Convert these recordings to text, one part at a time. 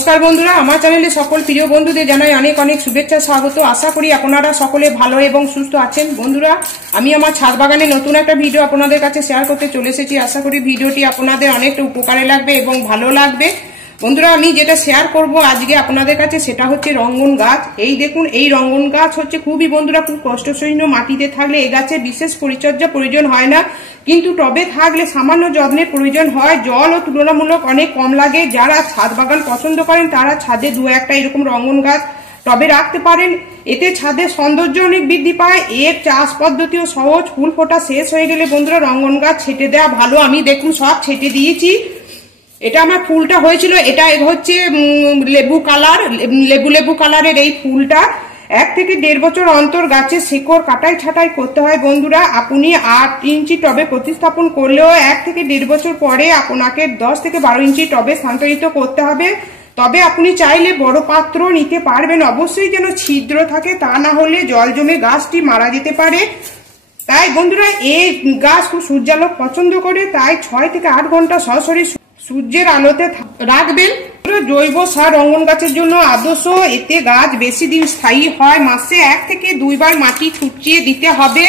নমস্কার বন্ধুরা, আমার চ্যানেলে সকল প্রিয় বন্ধুদের জানাই অনেক অনেক শুভেচ্ছা স্বাগত। আশা করি আপনারা সকলে ভালো এবং সুস্থ আছেন। বন্ধুরা, আমি আমার ছাদ বাগানে নতুন একটা ভিডিও আপনাদের কাছে শেয়ার করতে চলে এসেছি। আশা করি ভিডিওটি আপনাদের অনেকটা উপকারে লাগবে এবং ভালো লাগবে। বন্ধুরা, আমি যেটা শেয়ার করব আজকে আপনাদের কাছে সেটা হচ্ছে রঙ্গন গাছ। এই দেখুন, এই রঙ্গন গাছ হচ্ছে খুবই বন্ধুরা খুব কষ্টসহিষ্ণু। মাটিতে থাকলে এই গাছের বিশেষ পরিচর্যা প্রয়োজন হয় না, কিন্তু টবে থাকলে সামান্য যত্নের প্রয়োজন হয়। জল ও তুলনামূলক অনেক কম লাগে। যারা ছাদ বাগান পছন্দ করেন তারা ছাদে দু একটা এরকম রঙ্গন গাছ টবে রাখতে পারেন। এতে ছাদের সৌন্দর্য অনেক বৃদ্ধি পায়। এর চাষ পদ্ধতিও সহজ। ফুল ফোটা শেষ হয়ে গেলে বন্ধুরা রঙ্গন গাছ ছেটে দেওয়া ভালো। আমি দেখুন সব ছেটে দিয়েছি। এটা আমার ফুলটা হয়েছিল, এটা হচ্ছে লেবু কালারের এই ফুলটা। 1 থেকে 1.5 বছর অন্তর গাছের শিকড় কাটাই ছাটাই করতে হয়। বন্ধুরা, আপনি 8 ইঞ্চি টবে প্রতিস্থাপন করলেও 1 থেকে 1.5 বছর পরে আপনাকে 10 থেকে 12 ইঞ্চি টবে স্থানান্তরিত করতে হবে। তবে আপনি চাইলে বড় পাত্র নিতে পারবেন। অবশ্যই যেন ছিদ্র থাকে, তা না হলে জল জমে গাছটি মারা যেতে পারে। তাই বন্ধুরা, এই গাছ খুব সূর্যালোক পছন্দ করে, তাই 6 থেকে 8 ঘন্টা সরাসরি সূর্যের আলোতে রাখবেন। জৈব সার রঙ্গন গাছের জন্য আদর্শ। এতে গাছ বেশি দিন স্থায়ী হয়। মাসে 1 থেকে 2 বার মাটি ছুটিয়ে দিতে হবে।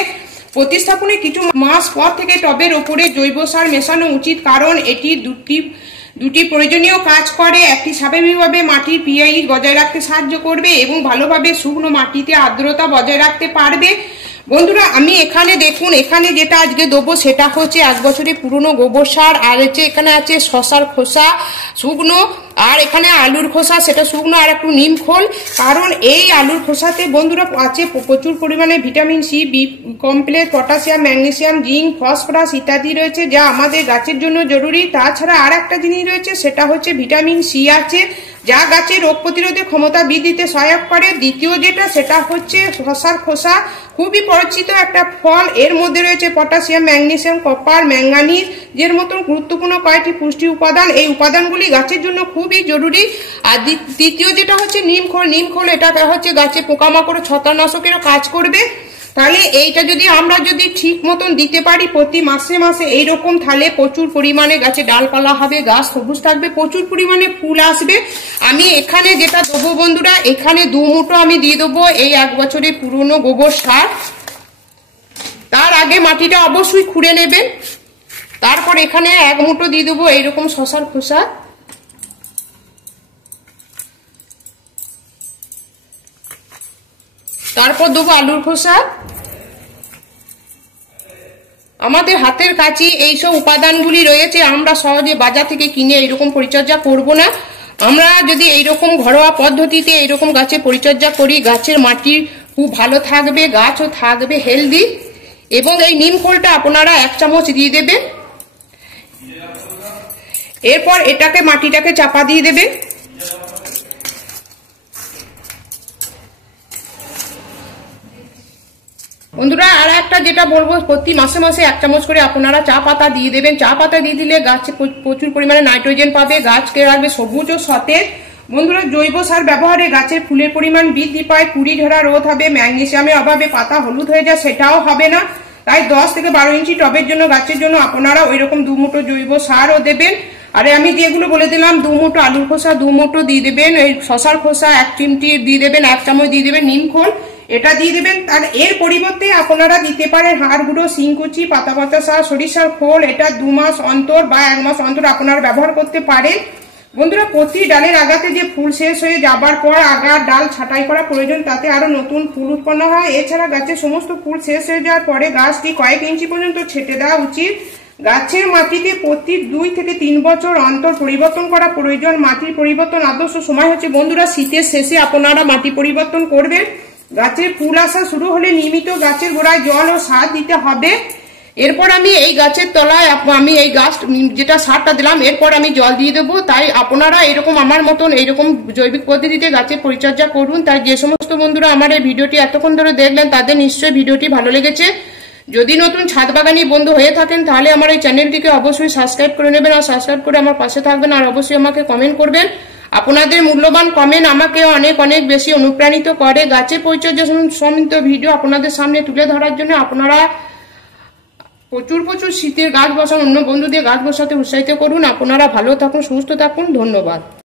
প্রতিস্থাপনে কিছু মাস পর থেকে টবের ওপরে জৈব সার মেশানো উচিত, কারণ এটি দুটি প্রয়োজনীয় কাজ করে। একটি স্বাভাবিকভাবে মাটির পিএইচ বজায় রাখতে সাহায্য করবে এবং ভালোভাবে শুকনো মাটিতে আর্দ্রতা বজায় রাখতে পারবে। বন্ধুরা, আমি এখানে দেখুন, এখানে যেটা আজকে দেবো সেটা হচ্ছে 1 বছরের পুরনো গোবর সার, আর হচ্ছে এখানে আছে শশার খোসা শুকনো, আর এখানে আলুর খোসা সেটা শুকনো, আর একটু নিম খোল। কারণ এই আলুর খোসাতে বন্ধুরা আছে প্রচুর পরিমাণে vitamin C, B complex, potassium, magnesium, zinc, phosphorus ইত্যাদি রয়েছে, যা আমাদের গাছের জন্য জরুরি। তাছাড়া আর একটা জিনিস রয়েছে, সেটা হচ্ছে ভিটামিন সি আছে, যা গাছের রোগ প্রতিরোধের ক্ষমতা বৃদ্ধিতে সহায়ক করে। দ্বিতীয় যেটা সেটা হচ্ছে শশার খোসা, খুবই পরিচিত একটা ফল। এর মধ্যে রয়েছে পটাশিয়াম, ম্যাগনেসিয়াম, কপার, ম্যাঙ্গানিজ এর মতন গুরুত্বপূর্ণ কয়েকটি পুষ্টি উপাদান। এই উপাদানগুলি গাছের জন্য খুবই জরুরি। আর তৃতীয় যেটা হচ্ছে নিমখোল। নিমখোল এটা হচ্ছে গাছে পোকামাকড় ছত্রাকনাশকেরও কাজ করবে। তাহলে এইটা আমরা যদি ঠিক মতন দিতে পারি প্রতি মাসে মাসে এইরকম, তাহলে প্রচুর পরিমাণে গাছে ডালপালা হবে, গাছ সবুজ থাকবে, প্রচুর পরিমাণে ফুল আসবে। আমি এখানে যেটা দেবো বন্ধুরা, এখানে 2 মুঠো আমি দিয়ে দেবো এই 1 বছরের পুরনো গোবর সার। তার আগে মাটিটা অবশ্যই খুঁড়ে নেবেন। তারপর এখানে 1 মুঠো দিয়ে দেবো এইরকম শশার খোসা। তারপর দেবো আলুর খোসা। আমাদের হাতের কাছে এইসব উপাদানগুলি রয়েছে। আমরা সহজে বাজার থেকে কিনে এইরকম পরিচর্যা করব না। আমরা যদি এইরকম ঘরোয়া পদ্ধতিতে এইরকম গাছের পরিচর্যা করি, গাছের মাটি খুব ভালো থাকবে, গাছও থাকবে হেলদি। এবং এই নিম খোলটা আপনারা 1 চামচ দিয়ে দেবেন। এরপর এটাকে মাটিটাকে চাপা দিয়ে দেবেন। বন্ধুরা, আর একটা যেটা বলবো, প্রতি মাসে মাসে 1 চামচ করে আপনারা চা পাতা দিয়ে দেবেন। চা পাতা দিয়ে দিলে গাছে প্রচুর পরিমাণে নাইট্রোজেন পাবে, গাছকে রাখবে সবুজ ও সতেজ। বন্ধুরা, জৈব সার ব্যবহারে গাছের ফুলের পরিমাণ বৃদ্ধি পায়, কুড়ি ঝরা রোধ হবে, ম্যাগনেসিয়ামের অভাবে পাতা হলুদ হয়ে যায় সেটাও হবে না। তাই 10 থেকে 12 ইঞ্চি টবের জন্য গাছের জন্য আপনারা ওইরকম 2 মুঠো জৈব সারও দেবেন। আর আমি যেগুলো বলে দিলাম, 2 মুঠো আলুর খোসা 2 মুঠো দিয়ে দেবেন, এই শশার খোসা 1 চিমটি দিয়ে দেবেন, 1 চামচ দিয়ে দেবেন নিম খোল, এটা দিয়ে দেবেন। আর এর পরিবর্তে আপনারা দিতে পারেন হাড় গুঁড়ো, শিংকুচি, পাতা পচা সার, সরিষার খোল। এটা 2 মাস অন্তর বা 1 মাস অন্তর আপনারা ব্যবহার করতে পারেন। বন্ধুরা, প্রতি ডালের আগাতে যে ফুল শেষ হয়ে যাবার পর আগার ডাল ছাঁটাই করা প্রয়োজন, তাতে আরো নতুন ফুল উৎপন্ন হয়। এছাড়া গাছের সমস্ত ফুল শেষ হয়ে যাওয়ার পরে গাছটি কয়েক ইঞ্চি পর্যন্ত ছেটে দেওয়া উচিত। গাছের মাটিতে প্রতি 2 থেকে 3 বছর অন্তর পরিবর্তন করা প্রয়োজন। মাটির পরিবর্তন আদর্শ সময় হচ্ছে বন্ধুরা শীতের শেষে আপনারা মাটি পরিবর্তন করবেন। গাছের ফুল আসা শুরু হলে নিয়মিত গাছের গোড়ায় জল ও সার দিতে হবে। এরপর আমি এই গাছের তলায় আমি এই গাছ যেটা সারটা দিলাম, এরপর আমি জল দিয়ে দেবো। তাই আপনারা এরকম আমার মতন এইরকম জৈবিক পদ্ধতিতে গাছের পরিচর্যা করুন। তাই যে সমস্ত বন্ধুরা আমার এই ভিডিওটি এতক্ষণ ধরে দেখলেন, তাদের নিশ্চয়ই ভিডিওটি ভালো লেগেছে। যদি নতুন ছাদ বাগানি বন্ধু হয়ে থাকেন, তাহলে আমার এই চ্যানেলটিকে অবশ্যই সাবস্ক্রাইব করে নেবেন, আর সাবস্ক্রাইব করে আমার পাশে থাকবেন, আর অবশ্যই আমাকে কমেন্ট করবেন। আপনাদের মূল্যবান কমেন্ট আমাকে অনেক অনেক বেশি অনুপ্রাণিত করে গাছের পরিচর্যা সম্বন্ধিত ভিডিও আপনাদের সামনে তুলে ধরার জন্য। আপনারা প্রচুর শীতের গাছ বসান, অন্য বন্ধুদের গাছ বসাতে উৎসাহিত করুন। আপনারা ভালো থাকুন, সুস্থ থাকুন। ধন্যবাদ।